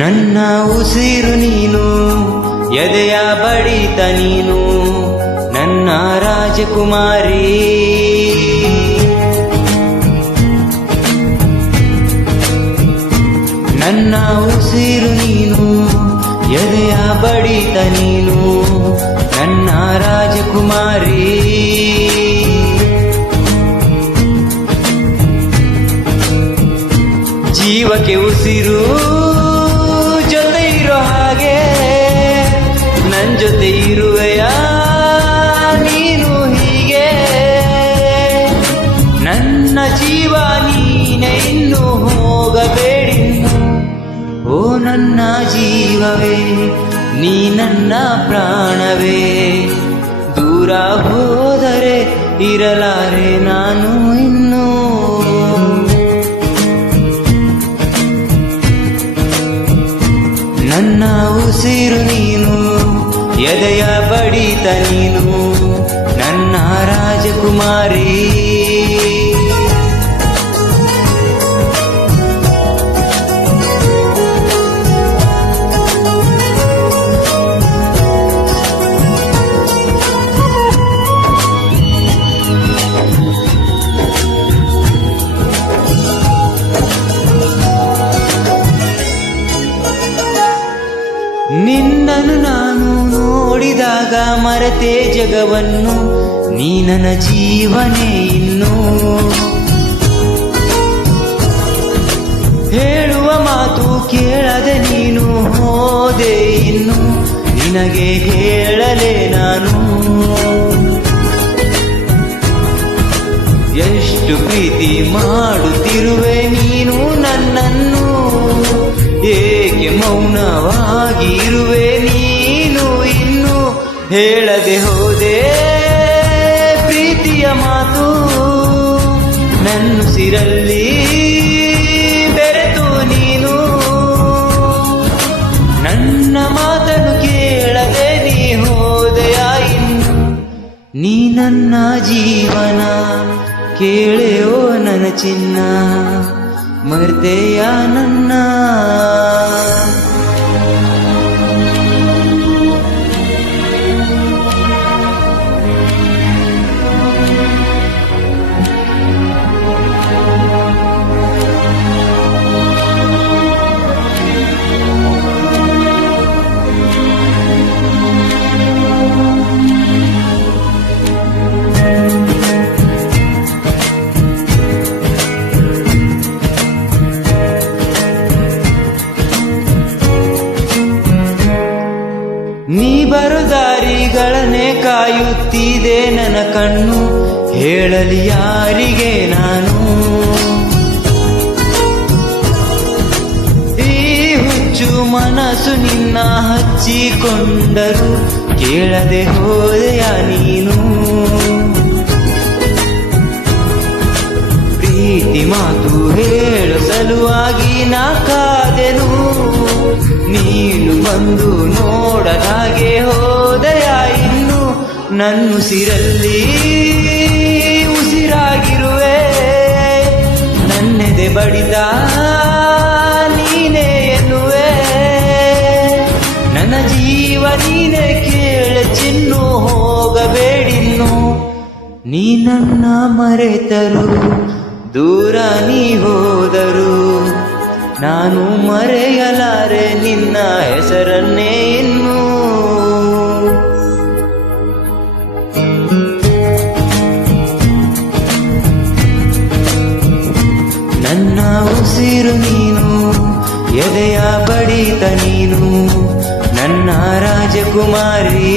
ನನ್ನ ಉಸಿರು ನೀನು, ಎದೆಯ ಬಡಿತ ನೀನು, ನನ್ನ ರಾಜಕುಮಾರಿ. ನನ್ನ ಉಸಿರು ನೀನು, ಎದೆಯ ಬಡಿತ ನೀನು, ನನ್ನ ರಾಜಕುಮಾರಿ. ಜೀವಕ್ಕೆ ಉಸಿರು ಜೊತೆ ಇರೋ ಹಾಗೆ ನನ್ ಜೊತೆ ಇರುವೆಯ ನೀನು ಹೀಗೆ. ನನ್ನ ಜೀವ ನೀನೆ, ಇನ್ನು ಹೋಗಬೇಡಿನ್ನು. ಓ ನನ್ನ ಜೀವವೇ, ನೀ ನನ್ನ ಪ್ರಾಣವೇ. ದೂರ ಹೋದರೆ ಇರಲಾರೆ ನಾನು ಇನ್ನು. ನನ್ನ ಉಸಿರು ನೀನು, ಎದೆಯ ಬಡಿತ ನೀನು, ನನ್ನ ರಾಜಕುಮಾರಿ. ನಿನ್ನನ್ನು ನಾನು ನೋಡಿದಾಗ ಮರೆತೆ ಜಗವನ್ನು, ನೀ ನನ್ನ ಜೀವನೇ ಇನ್ನು. ಹೇಳುವ ಮಾತು ಕೇಳದೆ ನೀನು ಹೋದೆ ಇನ್ನು, ನಿನಗೆ ಹೇಳಲೆ ನಾನು. ಎಷ್ಟು ಪ್ರೀತಿ ಮಾಡುತ್ತಿರುವೆ ನೀನು ನನ್ನನ್ನು, ಏಕೆ ಮೌನವಾಗಿ ಇರುವೆ ನೀನು ಇನ್ನು. ಹೇಳದೆ ಹೋದೆ ಪ್ರೀತಿಯ ಮಾತು, ನನ್ನುಸಿರಲ್ಲಿ ಬೆರೆತು ನೀನು. ನನ್ನ ಮಾತನ್ನು ಕೇಳದೆ ನೀ ಹೋದೆಯ ಇನ್ನು. ನೀ ನನ್ನ ಜೀವನ, ಕೇಳೆಯೋ ನನ್ನ ಚಿನ್ನ, ಮರ್ತೆಯ ನನ್ನ. ನೀ ಬರೋ ದಾರಿಗಳನ್ನೇ ಕಾಯುತ್ತಿದೆ ನನ್ನ ಕಣ್ಣು, ಹೇಳಲಿ ಯಾರಿಗೆ ನಾನು. ಈ ಹುಚ್ಚು ಮನಸ್ಸು ನಿನ್ನ ಹಚ್ಚಿಕೊಂಡರು, ಕೇಳದೆ ಹೋದೆಯ ನೀನು. ಪ್ರೀತಿ ಮಾತು ಹೇಳು ಸಲುವಾಗಿ ನಾ ಕಾದೆನು, ನೀನು ಬಂದು ನೋಡದಾಗೆ ಹೋದೆಯ ಇನ್ನು. ನನ್ನುಸಿರಲ್ಲಿ ಉಸಿರಾಗಿರುವೆ, ನನ್ನೆದೆ ಬಡಿದ ನೀನೇ ಎನ್ನುವೆ. ನನ್ನ ಜೀವ ನೀನೇ, ಕೇಳ ಚಿನ್ನು ಹೋಗಬೇಡಿನ್ನು. ನೀ ನನ್ನ ಮರೆತರು, ದೂರ ನೀ ಹೋದರು, ನಾನು ಮರೆಯಲಾರೆ ನಿನ್ನ ಹೆಸರನ್ನೇ ಇನ್ನು. ನನ್ನ ಉಸಿರು ನೀನು, ಎದೆಯ ಬಡಿತ ನೀನು, ನನ್ನ ರಾಜಕುಮಾರಿ.